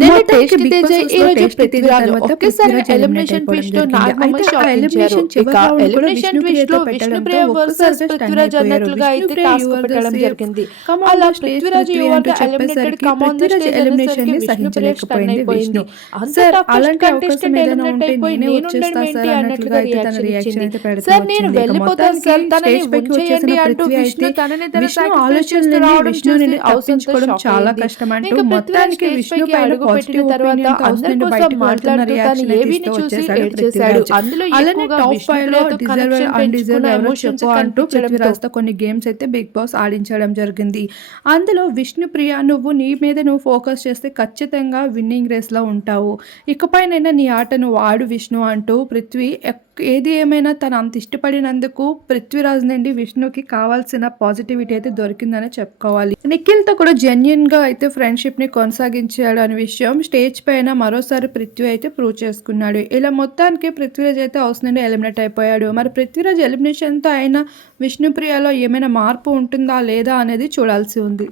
నేను టేస్ట్ తేజ ఈ రోజు పృథ్వీరాజ్ ఒకేసారి ఎలిమినేషన్ ట్విస్ట్ తో నాగమమ్మ షాక్ ఇచ్చారు. ఇక ఎలిమినేషన్ ట్విస్ట్ లో విష్ణుప్రియ వర్సెస్ పృథ్వీరాజ్ అన్నట్లుగా అయితే టాస్క్ పెట్టడం జరిగింది. అలా Prithviraj your eliminated come on the stage elimination ని విష్ణుప్రియ స్టన్ అయిపోయింది. అంత అలాంటి కంటెస్టెంట్ ఎలిమినేట్ అయిపోయి నేను ఉండడం ఏంటి అన్నట్లుగా రియాక్షన్ ఇచ్చింది. సార్ నేను వెళ్ళిపోతాను సార్, తనని ఉంచేయండి అంటూ విష్ణు తనని తన ఆలోచనలు రావడం చూసి తప్పించుకోవడం చాలా కష్టం అంటూ మొత్తానికి విష్ణు పైన పాజిటివ్ తర్వాత అందరి కోసం మాట్లాడుతూ తను ఏవీని చూసి ఏడ్చేశాడు. అందులో ఎక్కువగా విష్ణుప్రియతో కనెక్షన్ పెంచుకున్నామో చెప్పు అంటూ పృథ్వీరాజ్ తో కొన్ని గేమ్స్ అయితే బిగ్ బాస్ ఆడించడం జరిగింది. అందులో విష్ణుప్రియ నువ్వు నీ మీద నువ్వు ఫోకస్ చేస్తే ఖచ్చితంగా విన్నింగ్ రేస్ లో ఉంటావు, ఇకపైనైనా నీ ఆటను వాడు విష్ణు అంటూ పృథ్వీ ఏది ఏమైనా తను అంత ఇష్టపడినందుకు పృథ్వీరాజ్ నుండి విష్ణుకి కావాల్సిన పాజిటివిటీ అయితే దొరికిందని చెప్పుకోవాలి. నిఖిల్తో కూడా జెన్యున్గా అయితే ఫ్రెండ్షిప్ని కొనసాగించాడు అనే విషయం స్టేజ్ పైన మరోసారి పృథ్వీ అయితే ప్రూవ్ చేసుకున్నాడు. ఇలా మొత్తానికి పృథ్వీరాజ్ అయితే హౌస్ నుండి ఎలిమినేట్ అయిపోయాడు. మరి పృథ్వీరాజ్ ఎలిమినేషన్తో అయినా విష్ణుప్రియలో ఏమైనా మార్పు ఉంటుందా లేదా అనేది చూడాల్సి ఉంది.